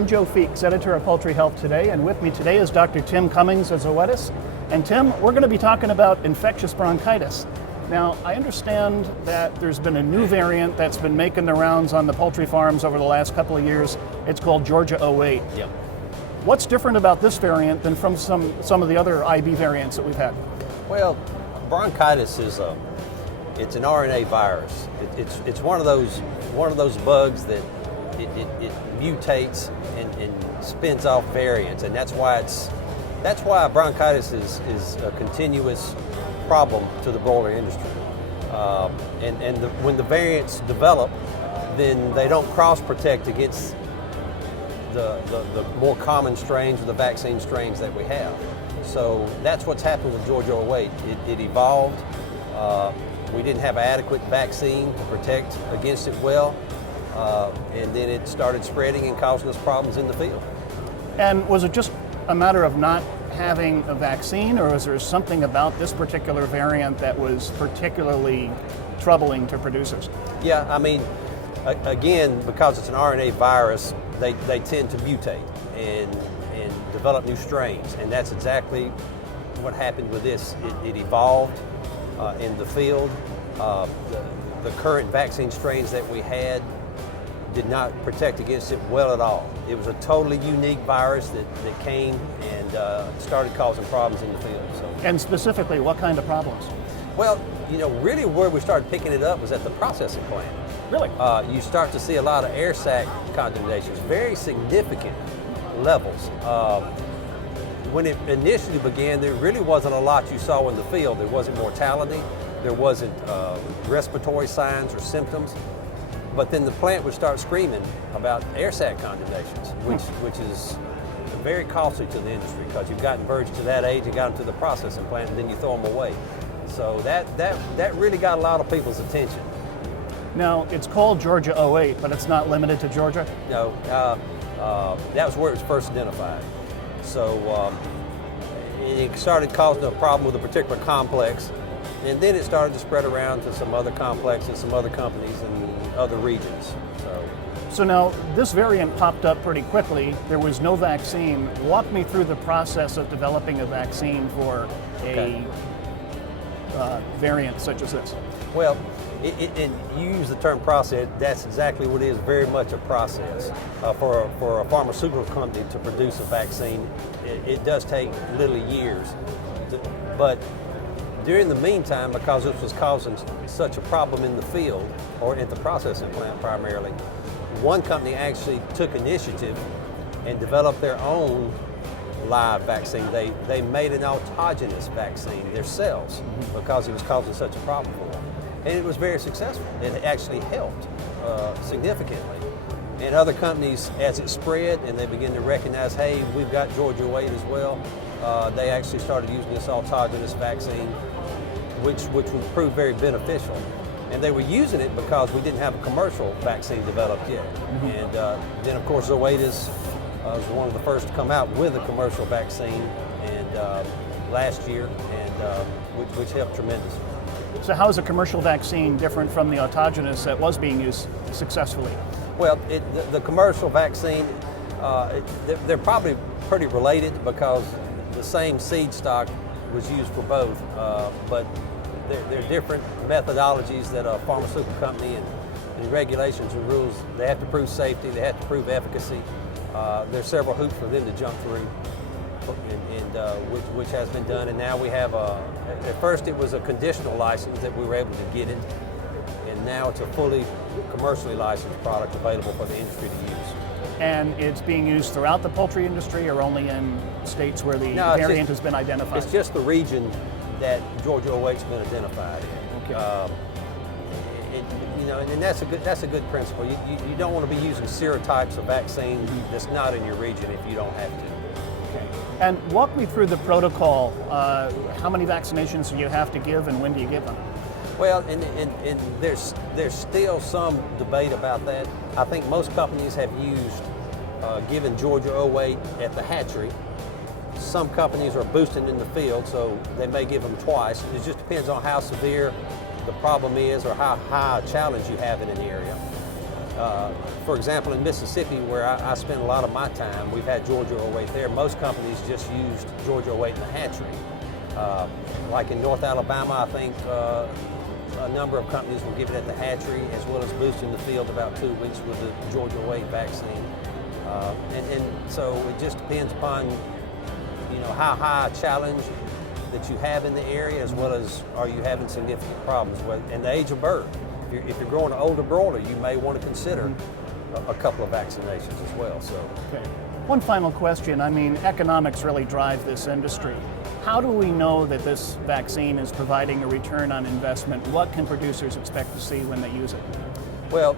I'm Joe Feeks, editor of Poultry Health Today, and with me today is Dr. Tim Cummings of Zoetis. And Tim, we're going to be talking about infectious bronchitis. Now, I understand that there's been a new variant that's been making the rounds on the poultry farms over the last couple of years. It's called Georgia 08. Yep. What's different about this variant than from some of the other IB variants that we've had? Well, bronchitis is it's an RNA virus. It's one of those bugs that it mutates and spins off variants, and that's why bronchitis is a continuous problem to the broiler industry. When the variants develop, then they don't cross protect against the more common strains or the vaccine strains that we have. So that's what's happened with Georgia 08. It evolved. We didn't have an adequate vaccine to protect against it well, and then it started spreading and causing us problems in the field. And was it just a matter of not having a vaccine, or was there something about this particular variant that was particularly troubling to producers? Yeah, I mean, again, because it's an RNA virus, they tend to mutate and develop new strains, and that's exactly what happened with this. It evolved in the field. The current vaccine strains that we had did not protect against it well at all. It was a totally unique virus that came and started causing problems in the field. So. And specifically, what kind of problems? Well, really where we started picking it up was at the processing plant. Really? You start to see a lot of air sac condemnations, very significant levels. When it initially began, there really wasn't a lot you saw in the field. There wasn't mortality, there wasn't respiratory signs or symptoms. But then the plant would start screaming about air sac condemnations, which is very costly to the industry, because you've gotten birds to that age and got them to the processing plant, and then you throw them away. So that really got a lot of people's attention. Now, it's called Georgia 08, but it's not limited to Georgia? No, that was where it was first identified. So it started causing a problem with a particular complex, and then it started to spread around to some other complexes, some other companies, and other regions. So now, this variant popped up pretty quickly. There was no vaccine. Walk me through the process of developing a vaccine for a variant such as this. Well, you use the term process. That's exactly what it is, very much a process. For a pharmaceutical company to produce a vaccine, it does take literally years. But during the meantime, because this was causing such a problem in the field, or at the processing plant primarily, one company actually took initiative and developed their own live vaccine. They made an autogenous vaccine themselves because it was causing such a problem for them. And it was very successful. It actually helped significantly. And other companies, as it spread and they began to recognize, hey, we've got Georgia 08 as well, they actually started using this autogenous vaccine, which would prove very beneficial. And they were using it because we didn't have a commercial vaccine developed yet. And then, of course, Zoetis was one of the first to come out with a commercial vaccine and last year, and which helped tremendously. So how is a commercial vaccine different from the autogenous that was being used successful? Well, the commercial vaccine, they're probably pretty related because the same seed stock was used for both, but they're different methodologies that a pharmaceutical company and regulations and rules, they have to prove safety, they have to prove efficacy. There's several hoops for them to jump through, which has been done. And now we have at first it was a conditional license that we were able to get it, and now it's a fully commercially licensed product available for the industry to use. And it's being used throughout the poultry industry, or only in states where the variant has been identified? It's just the region that Georgia 08's been identified in. Okay. And that's a good principle. You don't want to be using serotypes of vaccine that's not in your region if you don't have to. Okay. And walk me through the protocol. How many vaccinations do you have to give, and when do you give them? Well, and there's still some debate about that. I think most companies have used given Georgia 08 at the hatchery. Some companies are boosting in the field, so they may give them twice. It just depends on how severe the problem is or how high a challenge you have in an area. For example, in Mississippi, where I spend a lot of my time, we've had Georgia 08 there. Most companies just used Georgia 08 in the hatchery. Like in North Alabama, I think a number of companies will give it at the hatchery, as well as boosting the field about 2 weeks with the Georgia 08 vaccine. And so it just depends upon, how high a challenge that you have in the area, as well as are you having significant problems and the age of bird. If you're growing an older broiler, you may want to consider a couple of vaccinations as well. So, okay. One final question. I mean, economics really drive this industry. How do we know that this vaccine is providing a return on investment? What can producers expect to see when they use it? Well,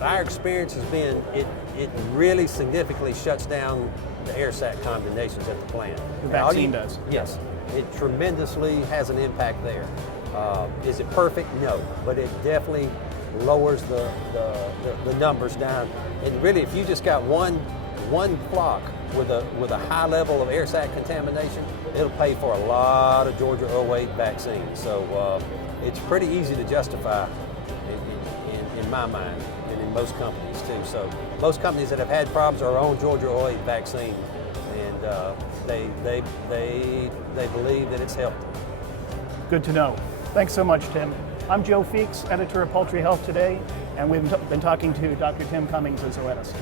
our experience has been it really significantly shuts down the air sac combinations at the plant. The vaccine does? Yes. It tremendously has an impact there. Is it perfect? No, but it definitely lowers the numbers down. And really, if you just got one flock with a high level of air sac contamination, it'll pay for a lot of Georgia 08 vaccines. So it's pretty easy to justify in my mind, and in most companies too. So most companies that have had problems are on Georgia 08 vaccine, and they believe that it's helped them. Good to know. Thanks so much, Tim. I'm Joe Feeks, editor of Poultry Health Today, and we've been talking to Dr. Tim Cummings at Zoetis.